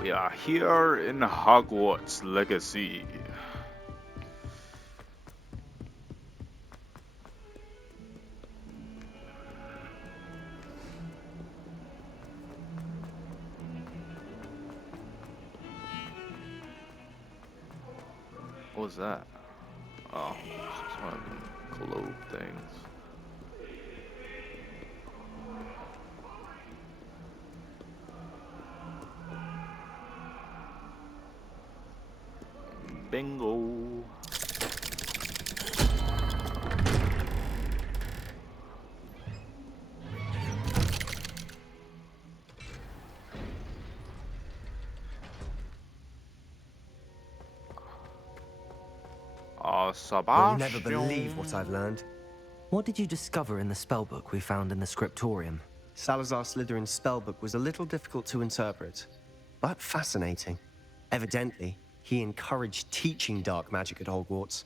We are here in Hogwarts Legacy. What was that? Oh, it's one of them globe things. Bingo. You'll never believe Sebastian. what I've learned. What did you discover in the spellbook we found in the scriptorium? Salazar Slytherin's spellbook was a little difficult to interpret, but fascinating. Evidently, he encouraged teaching dark magic at Hogwarts.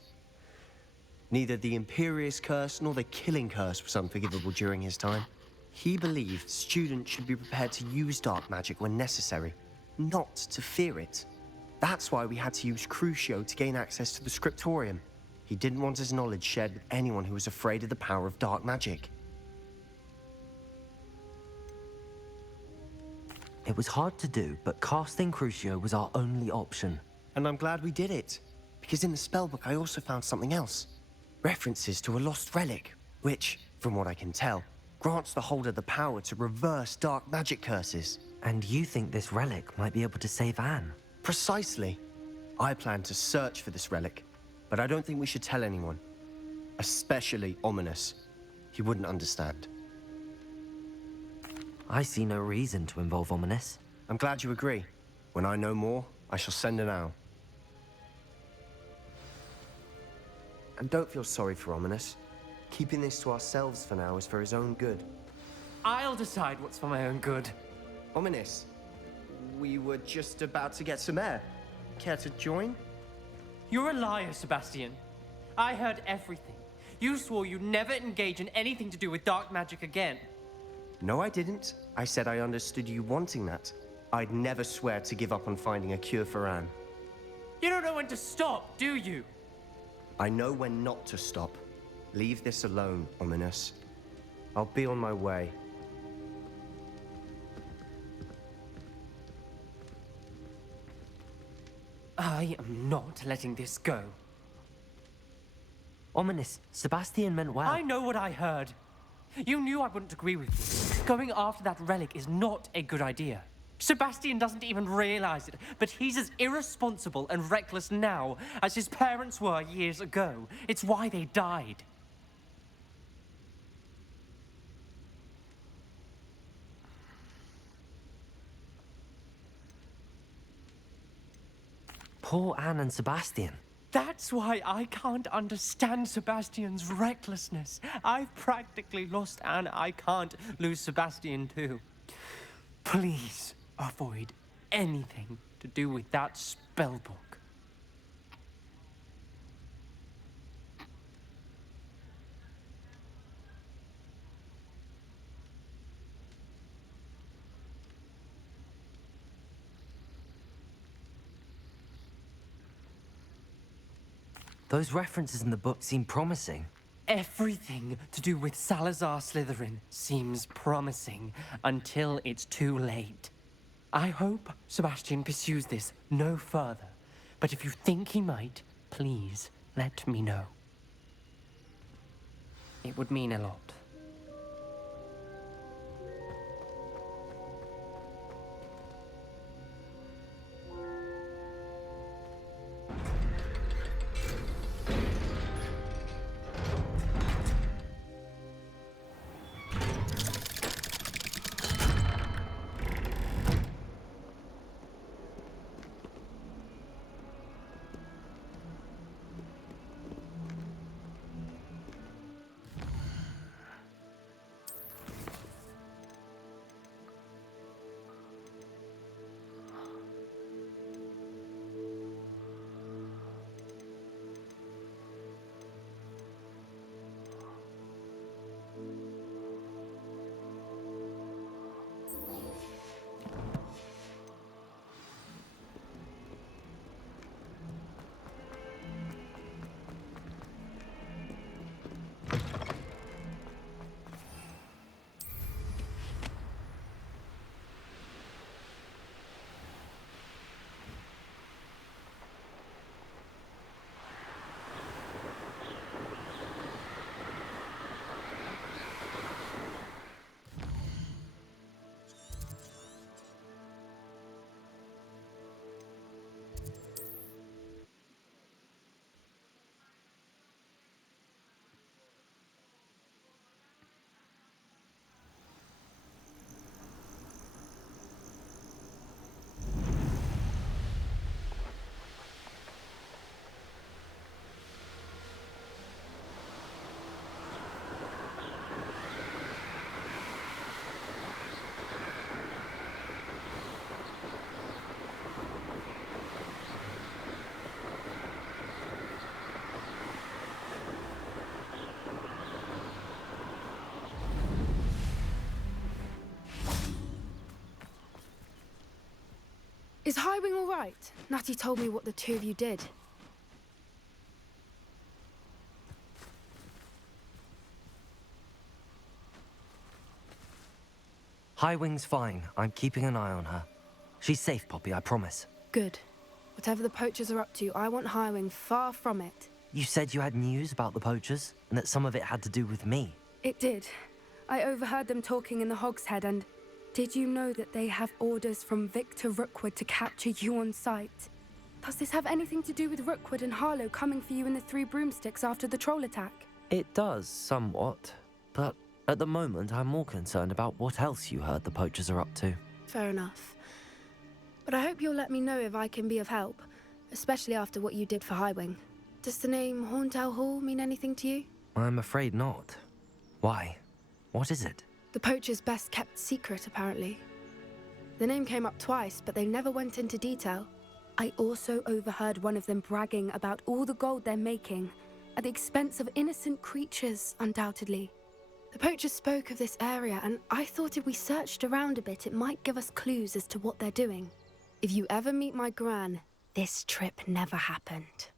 Neither the Imperious Curse nor the Killing Curse was unforgivable during his time. He believed students should be prepared to use dark magic when necessary, not to fear it. That's why we had to use Crucio to gain access to the scriptorium. He didn't want his knowledge shared with anyone who was afraid of the power of dark magic. It was hard to do, but casting Crucio was our only option. And I'm glad we did it, because in the spellbook I also found something else. References to a lost relic, which, from what I can tell, grants the holder the power to reverse dark magic curses. And you think this relic might be able to save Anne? Precisely. I plan to search for this relic, but I don't think we should tell anyone. Especially Ominous. He wouldn't understand. I see no reason to involve Ominous. I'm glad you agree. When I know more, I shall send an owl. And don't feel sorry for Ominous. Keeping this to ourselves for now is for his own good. I'll decide what's for my own good. Ominous, we were just about to get some air. Care to join? You're a liar, Sebastian. I heard everything. You swore you'd never engage in anything to do with dark magic again. No, I didn't. I said I understood you wanting that. I'd never swear to give up on finding a cure for Anne. You don't know when to stop, do you? I know when not to stop. Leave this alone, Ominous. I'll be on my way. I am not letting this go. Ominous, Sebastian meant well. I know what I heard. You knew I wouldn't agree with you. Going after that relic is not a good idea. Sebastian doesn't even realize it, but he's as irresponsible and reckless now as his parents were years ago. It's why they died. Poor Anne and Sebastian. That's why I can't understand Sebastian's recklessness. I've practically lost Anne. I can't lose Sebastian too. Please avoid anything to do with that spellbook. Those references in the book seem promising. Everything to do with Salazar Slytherin seems promising until it's too late. I hope Sebastian pursues this no further, but if you think he might, please let me know. It would mean a lot. Is Highwing all right? Natty told me what the two of you did. Highwing's fine. I'm keeping an eye on her. She's safe, Poppy, I promise. Good. Whatever the poachers are up to, I want Highwing far from it. You said you had news about the poachers, and that some of it had to do with me. It did. I overheard them talking in the Hogshead, and did you know that they have orders from Victor Rookwood to capture you on sight? Does this have anything to do with Rookwood and Harlow coming for you in the Three Broomsticks after the troll attack? It does, somewhat. But at the moment, I'm more concerned about what else you heard the poachers are up to. Fair enough. But I hope you'll let me know if I can be of help, especially after what you did for Highwing. Does the name Horntail Hall mean anything to you? I'm afraid not. Why? What is it? The poacher's best kept secret, apparently. The name came up twice, but they never went into detail. I also overheard one of them bragging about all the gold they're making, at the expense of innocent creatures, undoubtedly. The poachers spoke of this area, and I thought if we searched around a bit, it might give us clues as to what they're doing. If you ever meet my gran, this trip never happened.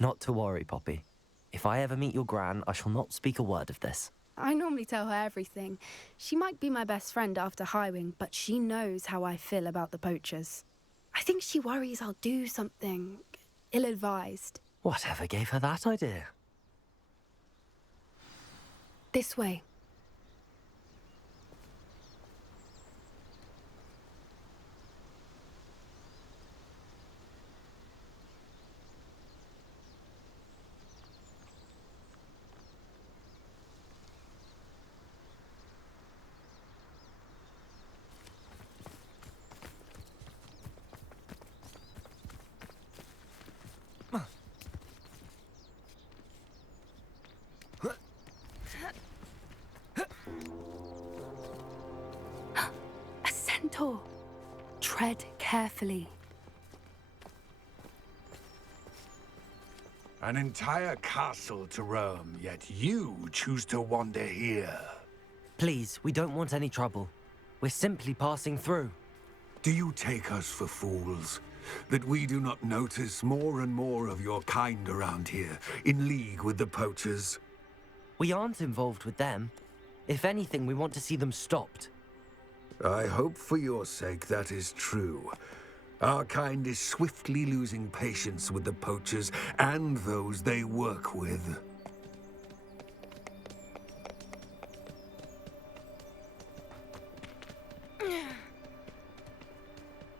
Not to worry, Poppy. If I ever meet your gran, I shall not speak a word of this. I normally tell her everything. She might be my best friend after Highwing, but she knows how I feel about the poachers. I think she worries I'll do something ill-advised. Whatever gave her that idea? This way. A centaur. Tread carefully. An entire castle to roam, yet you choose to wander here. Please, we don't want any trouble. We're simply passing through. Do you take us for fools? That we do not notice more and more of your kind around here, in league with the poachers? We aren't involved with them. If anything, we want to see them stopped. I hope for your sake that is true. Our kind is swiftly losing patience with the poachers and those they work with.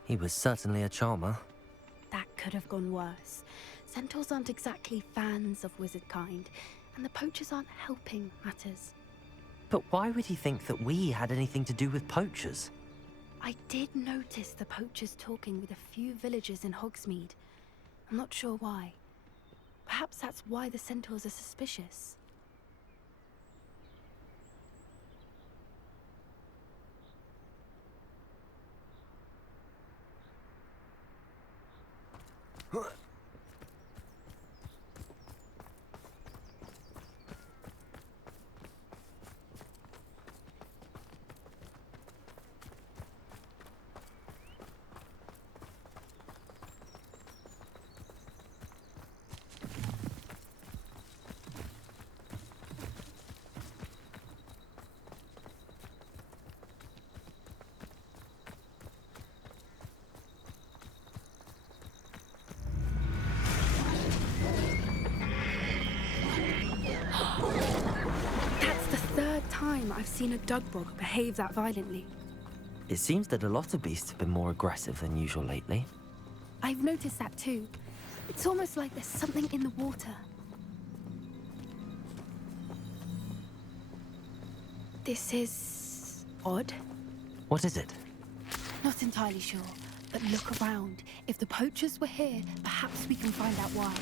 He was certainly a charmer. That could have gone worse. Centaurs aren't exactly fans of wizard kind, and the poachers aren't helping matters. But why would he think that we had anything to do with poachers? I did notice the poachers talking with a few villagers in Hogsmeade. I'm not sure why. Perhaps that's why the centaurs are suspicious. That's the third time I've seen a Dugbog behave that violently. It seems that a lot of beasts have been more aggressive than usual lately. I've noticed that too. It's almost like there's something in the water. This is odd. What is it? Not entirely sure, but look around. If the poachers were here, perhaps we can find out why.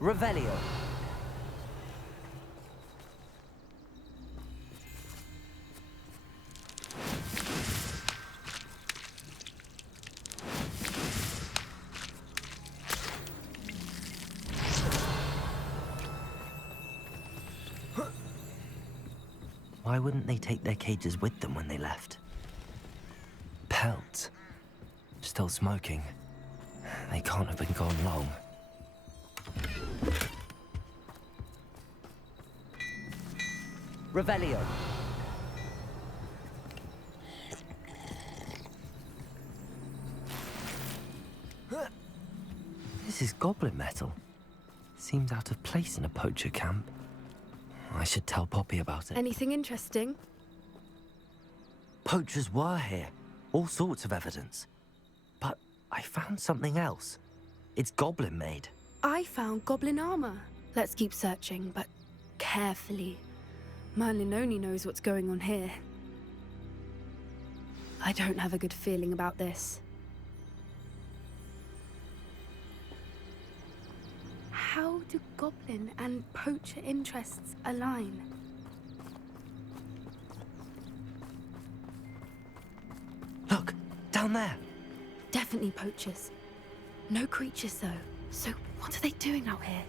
Revelio. Why wouldn't they take their cages with them when they left? Pelts. Still smoking. They can't have been gone long. Revelio. This is goblin metal. Seems out of place in a poacher camp. I should tell Poppy about it. Anything interesting? Poachers were here. All sorts of evidence. But I found something else. It's goblin made. I found goblin armor. Let's keep searching, but carefully. Merlin only knows what's going on here. I don't have a good feeling about this. How do goblin and poacher interests align? Look, down there. Definitely poachers. No creatures, though. So what are they doing out here?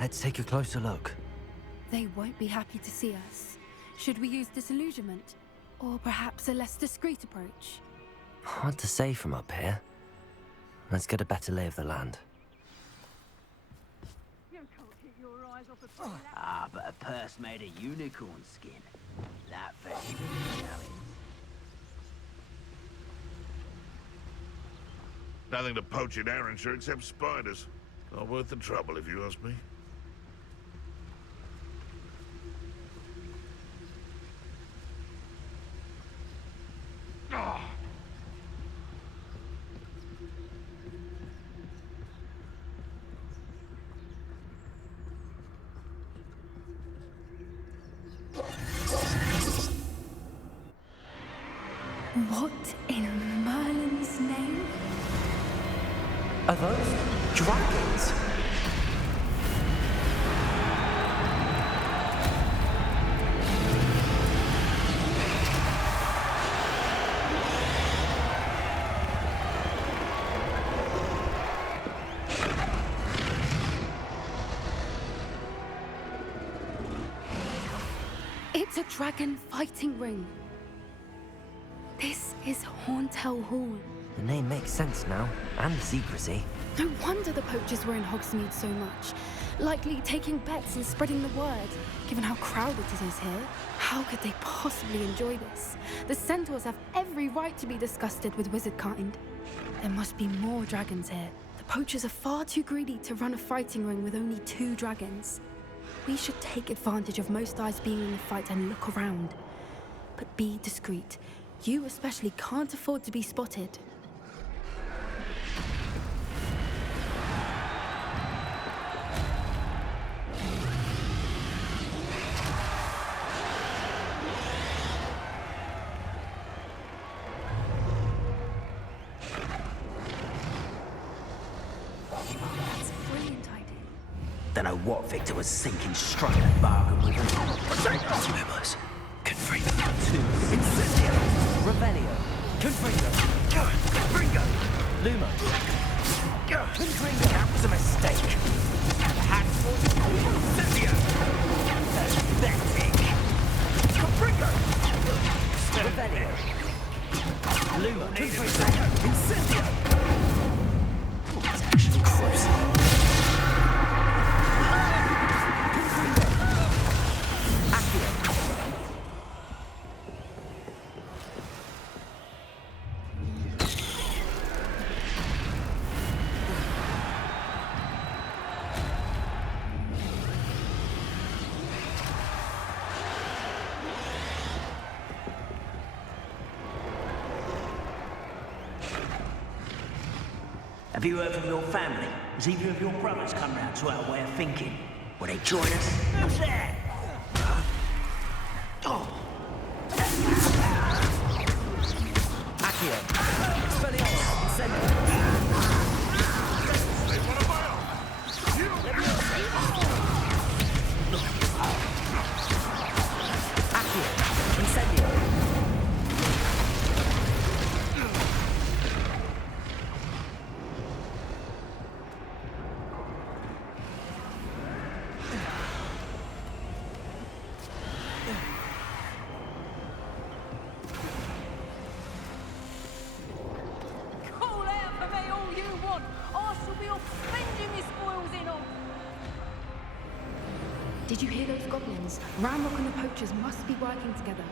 Let's take a closer look. They won't be happy to see us. Should we use disillusionment? Or perhaps a less discreet approach? Hard to say from up here. Let's get a better lay of the land. Ah, but a purse made of unicorn skin. That fetches a challenge. Nothing to poach in Arrynshire except spiders. Not worth the trouble, if you ask me. What in Merlin's name? Are those dragons? It's a dragon fighting ring. This is Horntail Hall. The name makes sense now, and the secrecy. No wonder the poachers were in Hogsmeade so much. Likely taking bets and spreading the word, given how crowded it is here. How could they possibly enjoy this? The centaurs have every right to be disgusted with wizard kind. There must be more dragons here. The poachers are far too greedy to run a fighting ring with only 2 dragons. We should take advantage of most eyes being in the fight and look around. But be discreet. You especially can't afford to be spotted. That's a brilliant idea. Dunno what Victor was thinking, striking a bargain with him. Lumos. Confringo. 2. Incendio. Revelio. Confringo. Confringo. Lumo. Confringo. That was a mistake. Incendio. Pathetic. Confringo. Revelio. Lumo. Confringo. Incendio. That's actually close. Have you heard from your family? Has either of your brothers come round to our way of thinking? Will they join us? Who's that? Oh. Accio. Expelliarmus. Incendio. Accio. Incendio. Did you hear those goblins? Ramrock and the poachers must be working together.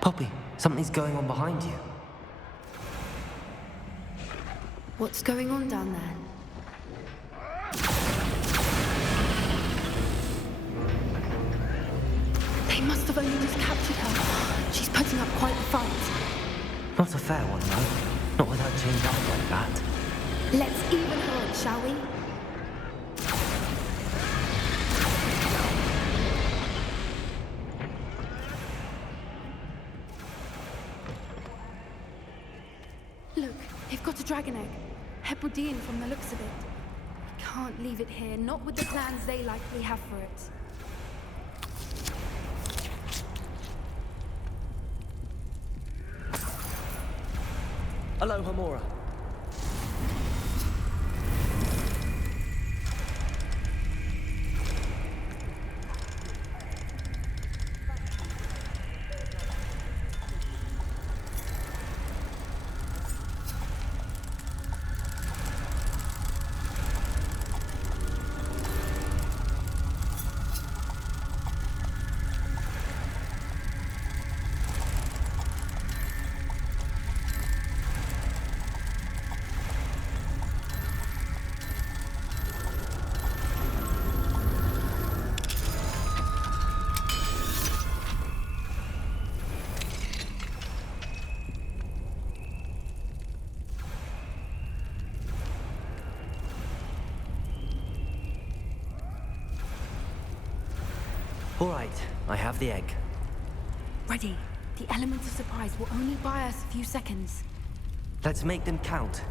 Poppy, something's going on behind you. What's going on down there? They must have only just captured her. She's putting up quite the fight. Not a fair one, though. Not with her chained up like that. Let's even her up, shall we? Look, they've got a dragon egg. Hebridean from the looks of it. We can't leave it here, not with the plans they likely have for it. Aloha, Mora. All right, I have the egg. Ready. The element of surprise will only buy us a few seconds. Let's make them count.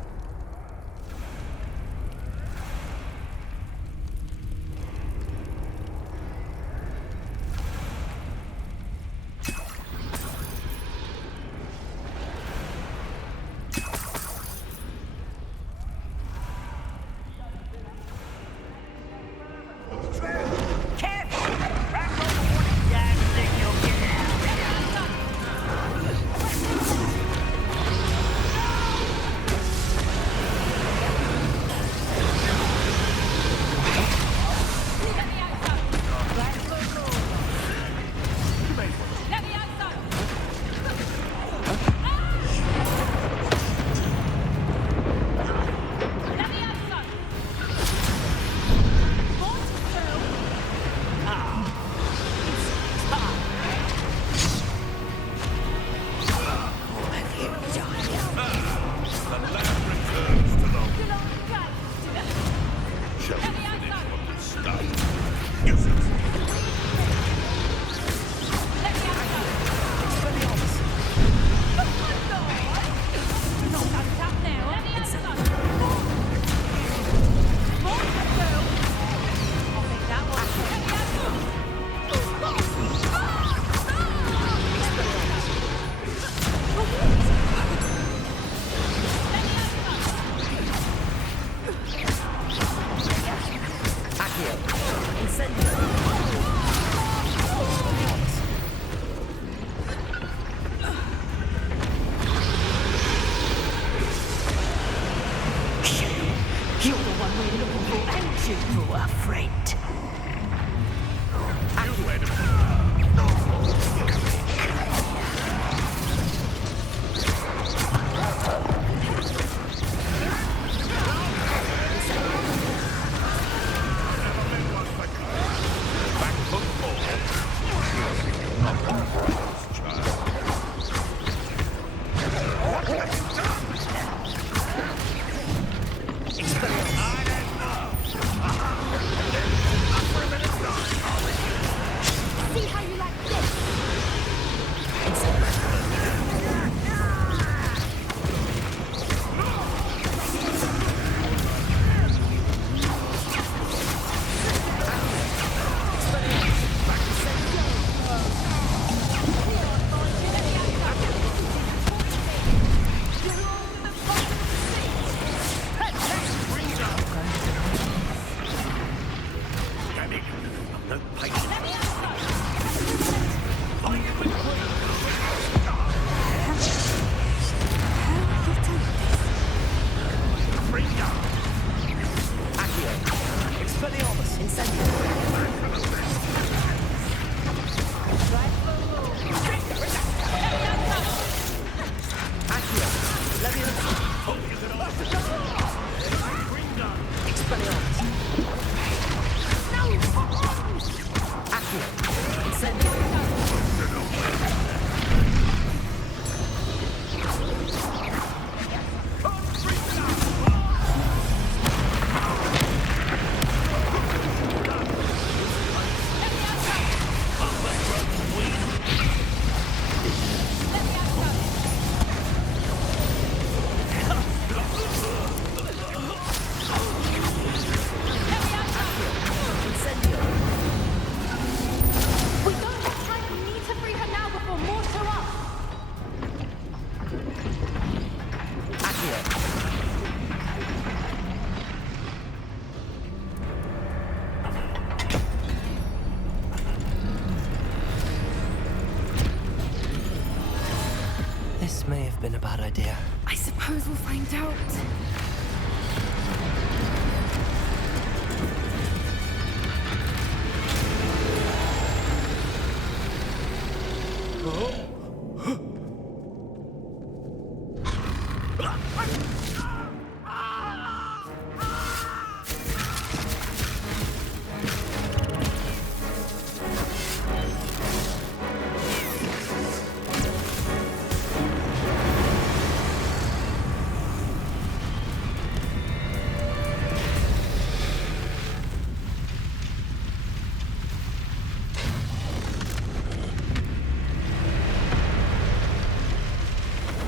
This may have been a bad idea. I suppose we'll find out.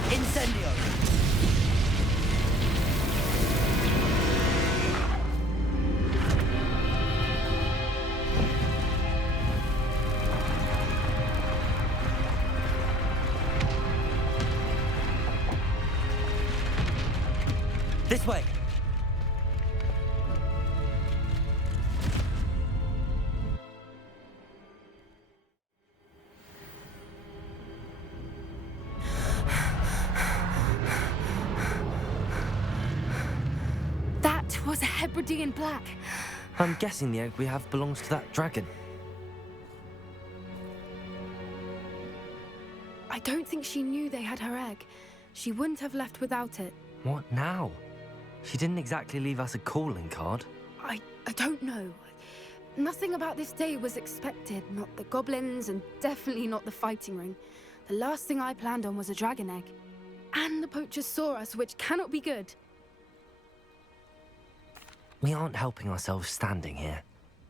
Incendio! This way! That was a Hebridean black. I'm guessing the egg we have belongs to that dragon. I don't think she knew they had her egg. She wouldn't have left without it. What now? She didn't exactly leave us a calling card. I don't know. Nothing about this day was expected. Not the goblins, and definitely not the fighting ring. The last thing I planned on was a dragon egg. And the poachers saw us, which cannot be good. We aren't helping ourselves standing here.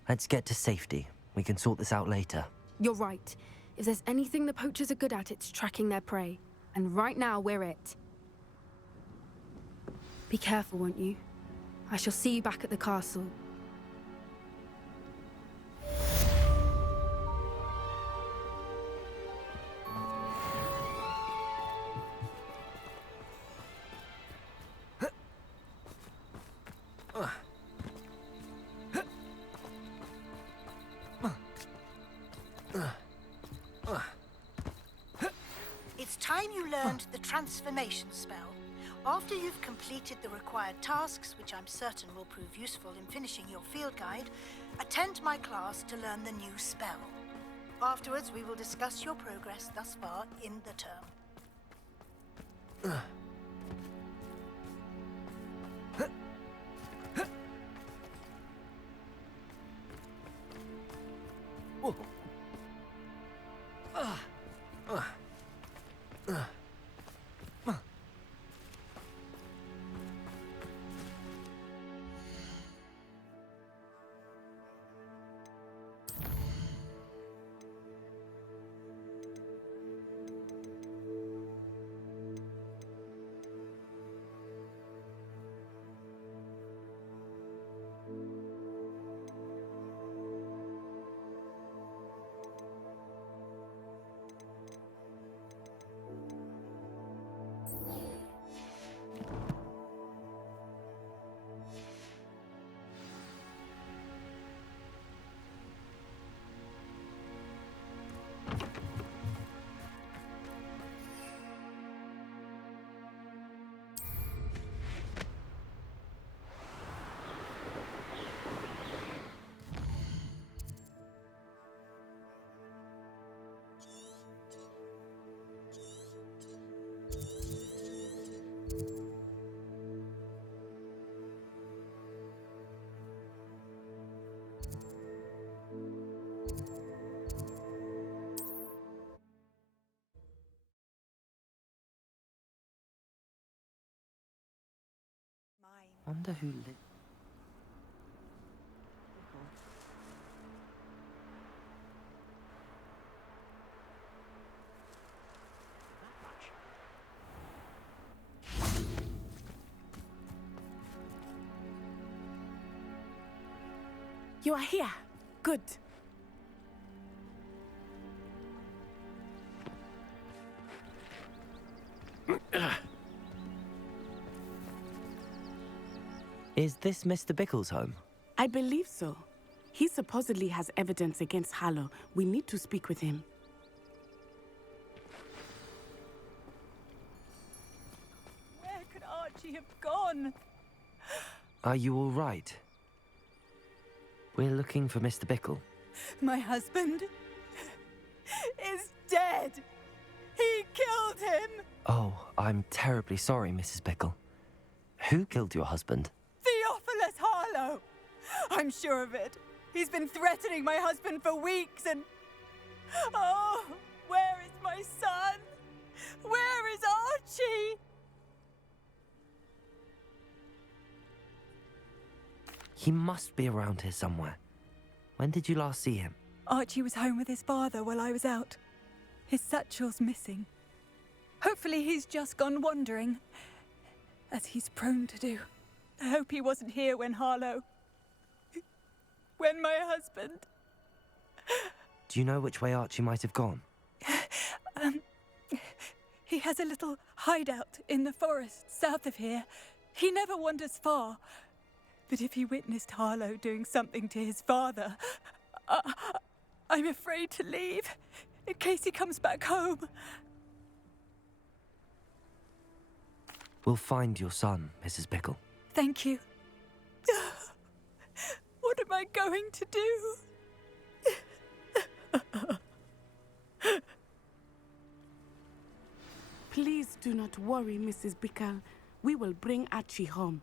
Let's get to safety. We can sort this out later. You're right. If there's anything the poachers are good at, it's tracking their prey. And right now, we're it. Be careful, won't you? I shall see you back at the castle. It's time you learned the transformation spell. After you've completed the required tasks, which I'm certain will prove useful in finishing your field guide, attend my class to learn the new spell. Afterwards, we will discuss your progress thus far in the term. Wonder who lit. You are here. Good. Is this Mr. Bickle's home? I believe so. He supposedly has evidence against Harlow. We need to speak with him. she have gone? Are you all right? We're looking for Mr. Bickle. My husband is dead. He killed him. Oh, I'm terribly sorry, Mrs. Bickle. Who killed your husband? Theophilus Harlow. I'm sure of it. He's been threatening my husband for weeks and... Oh, where is my son? Where is Archie? He must be around here somewhere. When did you last see him? Archie was home with his father while I was out. His satchel's missing. Hopefully he's just gone wandering, as he's prone to do. I hope he wasn't here when Harlow... when my husband... Do you know which way Archie might have gone? He has a little hideout in the forest south of here. He never wanders far. But if he witnessed Harlow doing something to his father, I'm afraid to leave, in case he comes back home. We'll find your son, Mrs. Bickle. Thank you. What am I going to do? Please do not worry, Mrs. Bickle. We will bring Archie home.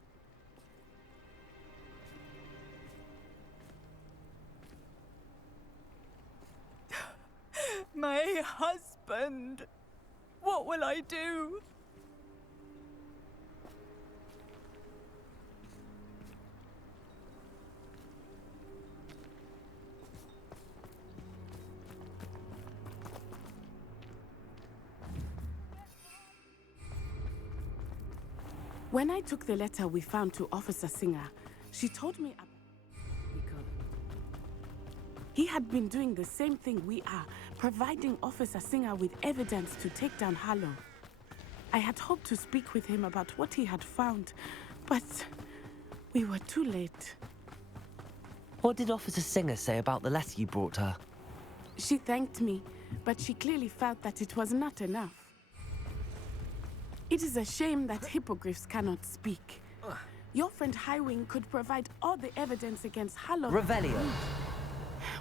My husband. What will I do? When I took the letter we found to Officer Singer, she told me about Bickle. He had been doing the same thing we are, providing Officer Singer with evidence to take down Harlow. I had hoped to speak with him about what he had found, but we were too late. What did Officer Singer say about the letter you brought her? She thanked me, but she clearly felt that it was not enough. It is a shame that hippogriffs cannot speak. Your friend Highwing could provide all the evidence against Harlow. Revelio.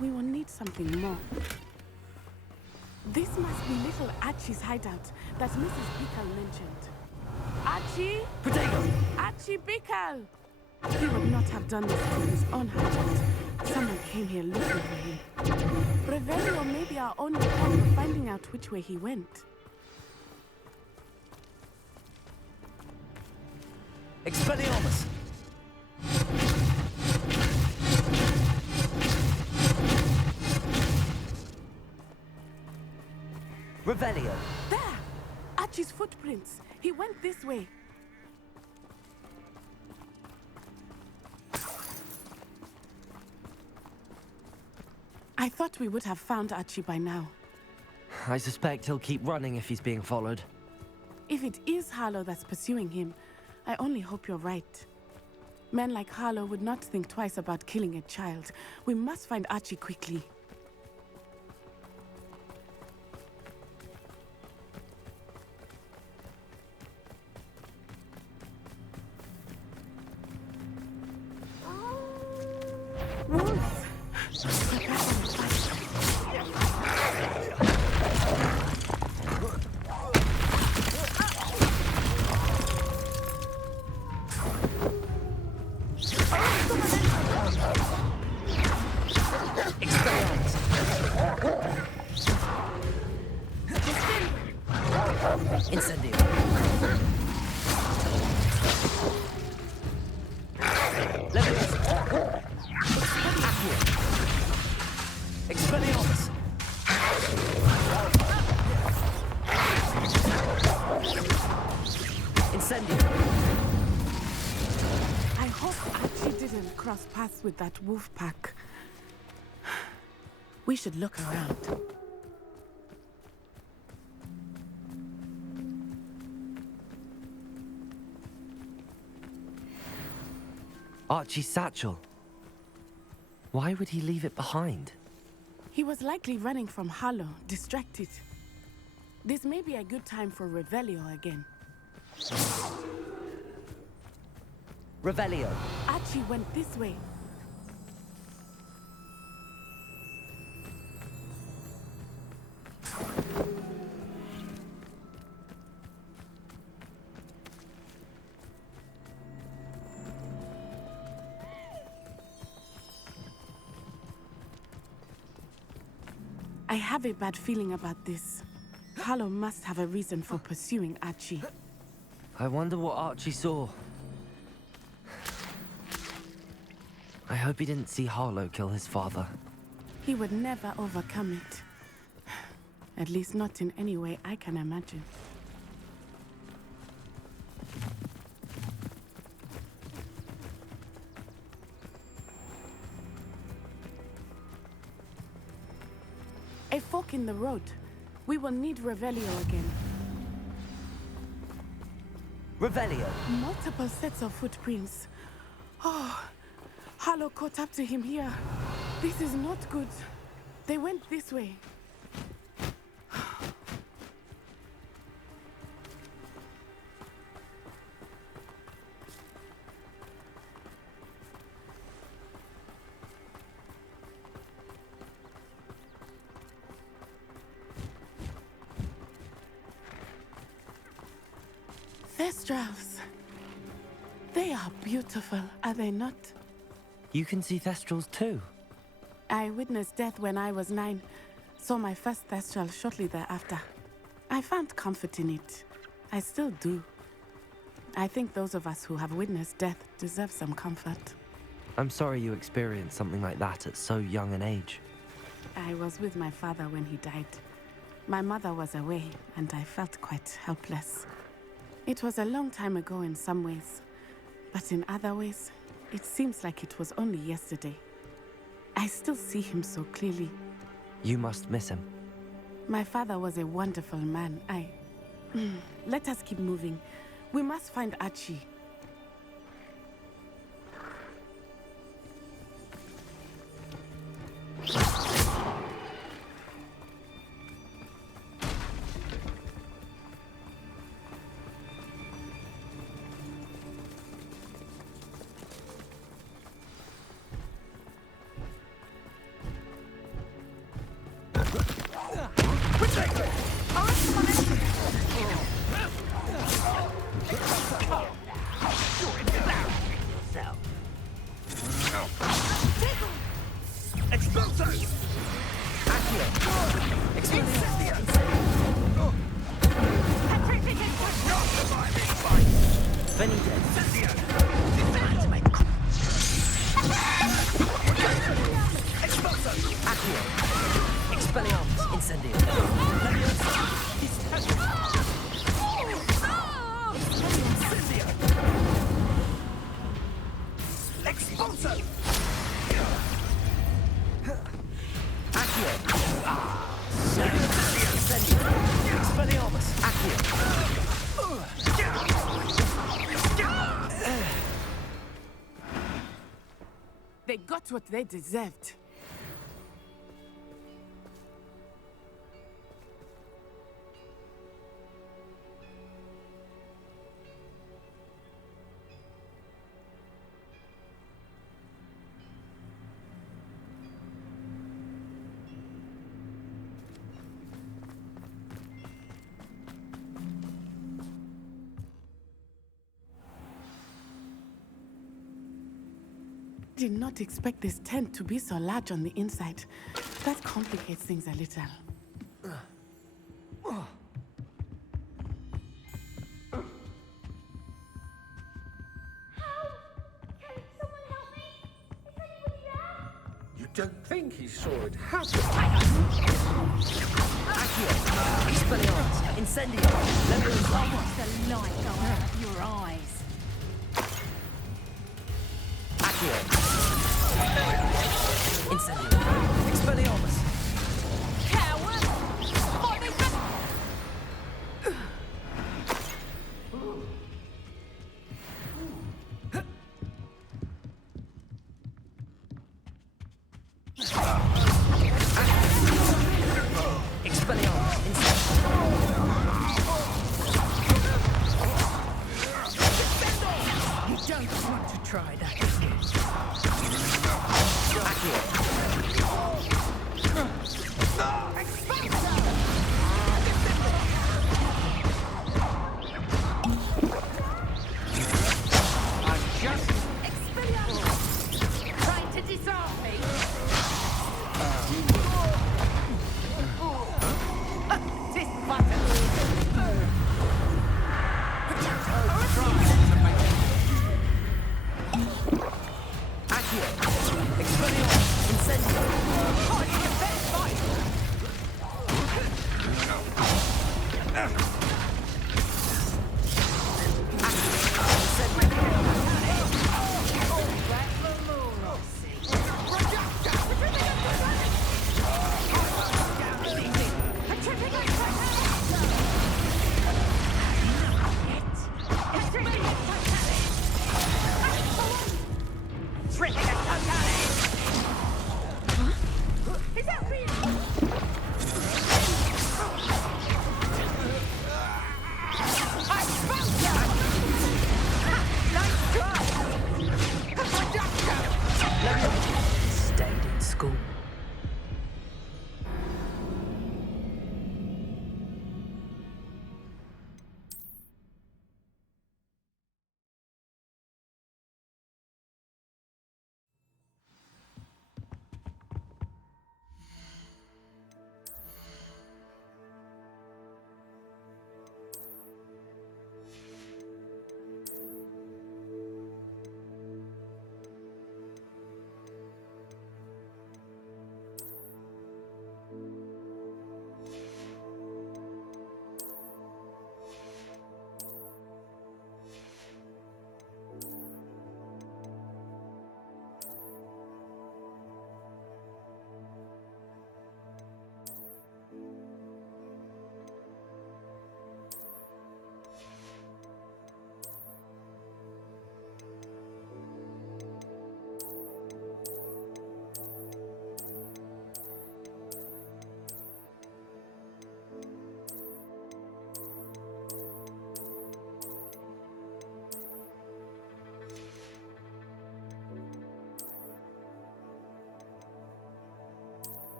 We will need something more. This must be little Archie's hideout that Mrs. Bickle mentioned. Archie? Potato! Archie Bickle! He would not have done this to his own hideout. Someone came here looking for him. Revelio may be our only hope of finding out which way he went. Expelliarmus! Revelio! There! Archie's footprints. He went this way. I thought we would have found Archie by now. I suspect he'll keep running if he's being followed. If it is Harlow that's pursuing him, I only hope you're right. Men like Harlow would not think twice about killing a child. We must find Archie quickly. Wolves! Prepare for the fight. Incendio. Leviosa. Accio. Expelliarmus. Incendio. I hope Archie didn't cross paths with that wolf pack. We should look around. Archie's satchel. Why would he leave it behind? He was likely running from Harlow, distracted. This may be a good time for Revelio again. Revelio. Archie went this way. I have a bad feeling about this. Harlow must have a reason for pursuing Archie. I wonder what Archie saw. I hope he didn't see Harlow kill his father. He would never overcome it. At least not in any way I can imagine. A fork in the road. We will need Revelio again. Revelio. Multiple sets of footprints. Oh, Harlow caught up to him here. This is not good. They went this way. Thestrals. They are beautiful, are they not? You can see Thestrals too. I witnessed death when I was 9. Saw my first Thestral shortly thereafter. I found comfort in it. I still do. I think those of us who have witnessed death deserve some comfort. I'm sorry you experienced something like that at so young an age. I was with my father when he died. My mother was away, and I felt quite helpless. It was a long time ago in some ways, but in other ways, it seems like it was only yesterday. I still see him so clearly. You must miss him. My father was a wonderful man. Let us keep moving. We must find Archie. They got what they deserved. I did not expect this tent to be so large on the inside. That complicates things a little. You don't think he saw it happen? Accio! Expelliarmus! Incendio! I watched the light go out of your eyes. Accio! Incendio! Expelliarmus! Coward! What is that? Expelliarmus! Incendio! You don't want to Stayed in school.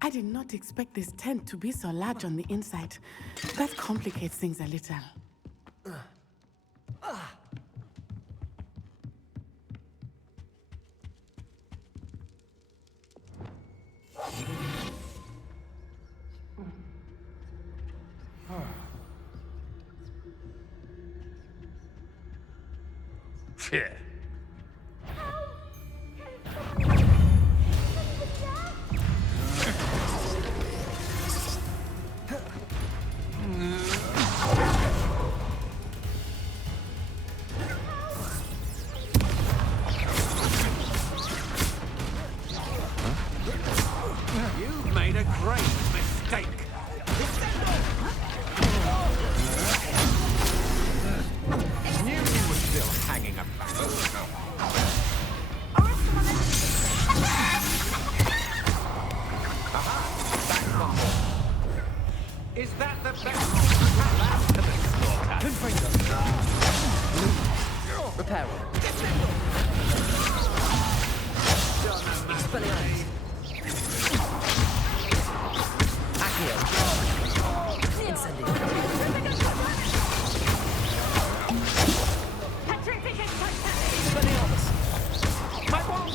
I did not expect this tent to be so large on the inside. That complicates things a little. Yeah. You've made a great mistake. Knew you were still hanging about. Is that the best land to the slaughter? Confringo. Reparo. Expelliarmus. Accio. Incendio. Expelliarmus. My wand!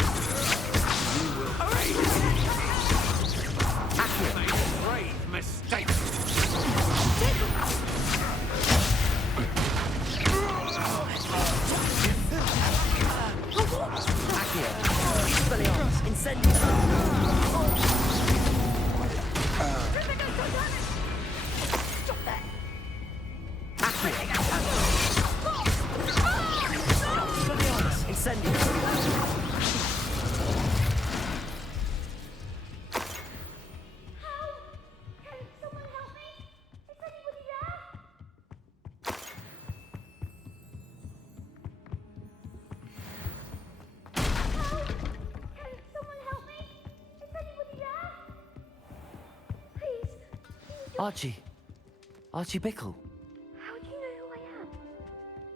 You will pay. Accio. Made a grave mistake. Accio. Expelliarmus. Incendio. Stop that! Accio. Expelliarmus. Incendio. Archie Bickle. How do you know who I am?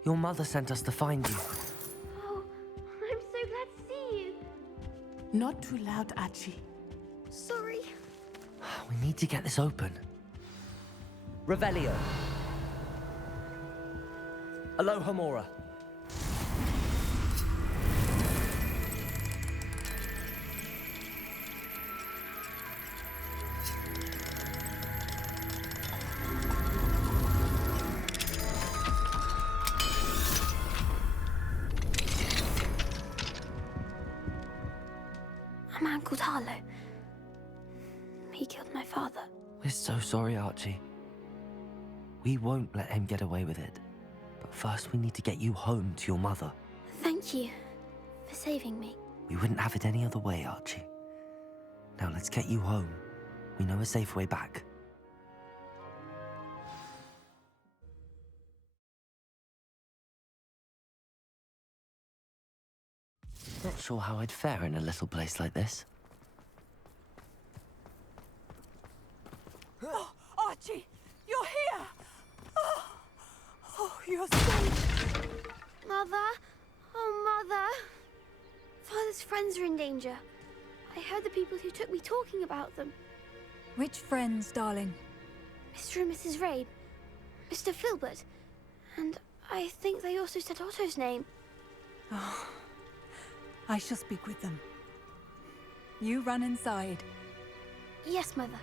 Your mother sent us to find you. Oh, I'm so glad to see you. Not too loud, Archie. Sorry. We need to get this open. Revelio. Alohomora. A man called Harlow. He killed my father. We're so sorry, Archie. We won't let him get away with it. But first we need to get you home to your mother. Thank you for saving me. We wouldn't have it any other way, Archie. Now let's get you home. We know a safe way back. Not sure how I'd fare in a little place like this. Oh, Archie, you're here! Oh, you're safe. Mother? Oh, Mother. Father's friends are in danger. I heard the people who took me talking about them. Which friends, darling? Mr. and Mrs. Rabe, Mr. Filbert, and I think they also said Otto's name. Oh, I shall speak with them. You run inside. Yes, Mother.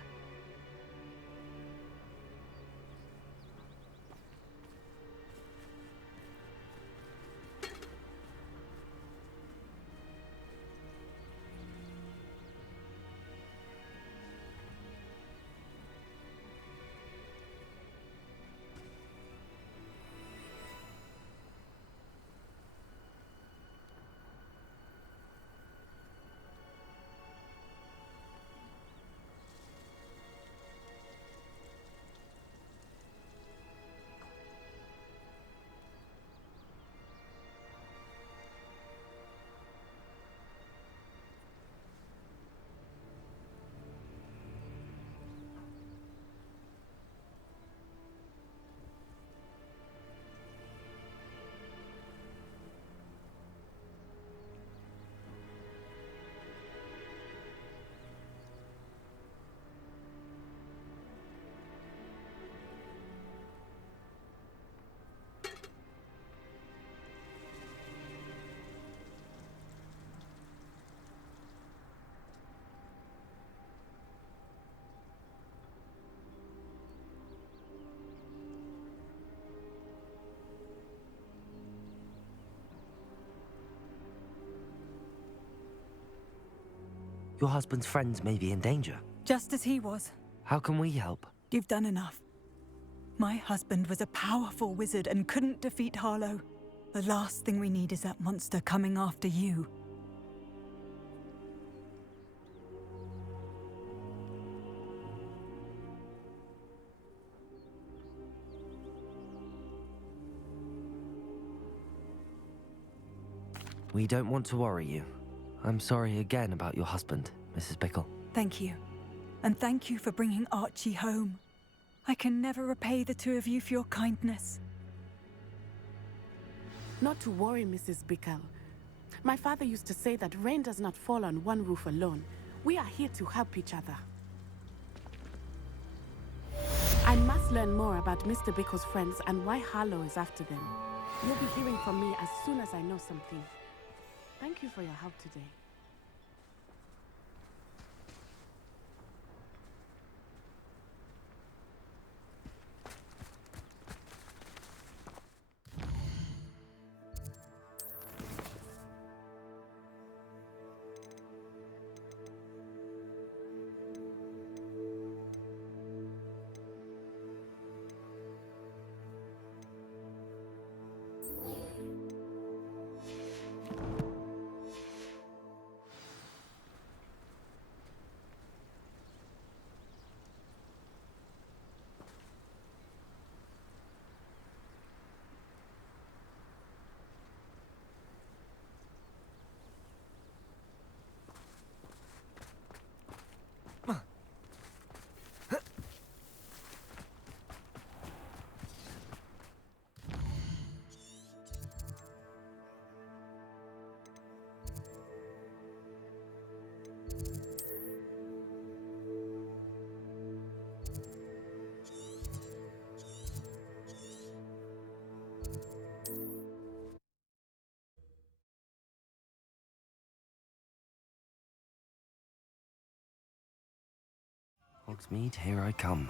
Your husband's friends may be in danger. Just as he was. How can we help? You've done enough. My husband was a powerful wizard and couldn't defeat Harlow. The last thing we need is that monster coming after you. We don't want to worry you. I'm sorry again about your husband, Mrs. Bickle. Thank you. And thank you for bringing Archie home. I can never repay the two of you for your kindness. Not to worry, Mrs. Bickle. My father used to say that rain does not fall on one roof alone. We are here to help each other. I must learn more about Mr. Bickle's friends and why Harlow is after them. You'll be hearing from me as soon as I know something. Thank you for your help today. Hogsmeade, here I come.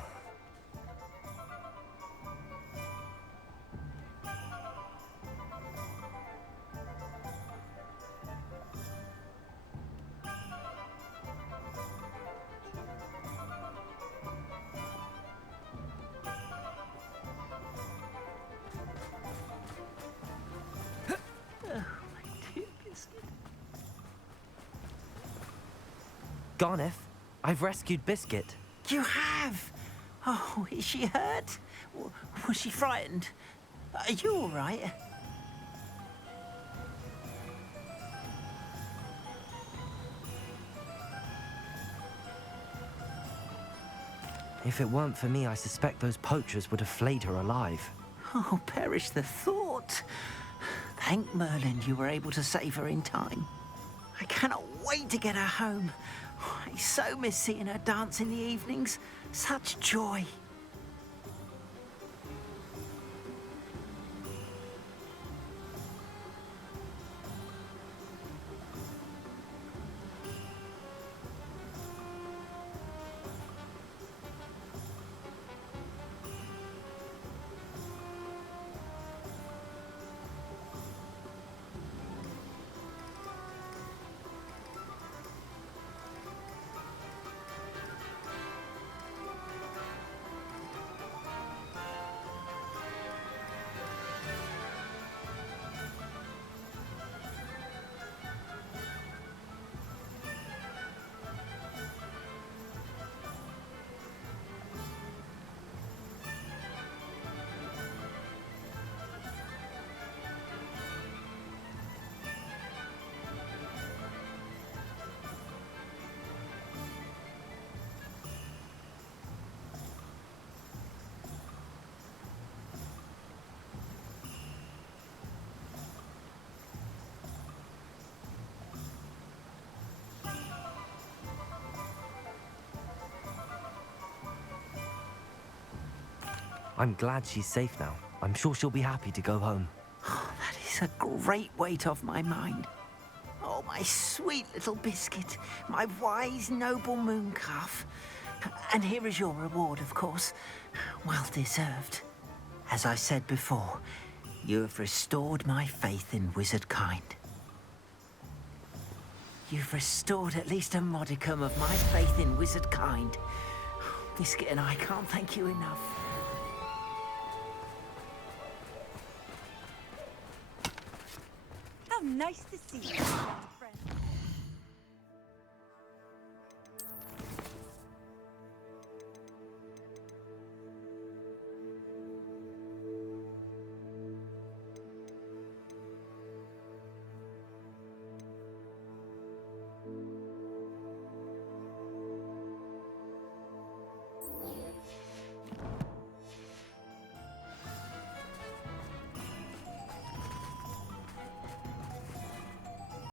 Garneth, I've rescued Biscuit. You have? Oh, is she hurt? Was she frightened? Are you all right? If it weren't for me, I suspect those poachers would have flayed her alive. Oh, perish the thought. Thank Merlin you were able to save her in time. I cannot wait to get her home. I so miss seeing her dance in the evenings. Such joy. I'm glad she's safe now. I'm sure she'll be happy to go home. Oh, that is a great weight off my mind. Oh, my sweet little Biscuit, my wise, noble moon calf. And here is your reward, of course. Well deserved. As I said before, you have restored my faith in wizard kind. You've restored at least a modicum of my faith in wizard kind. Biscuit and I can't thank you enough. How nice to see you.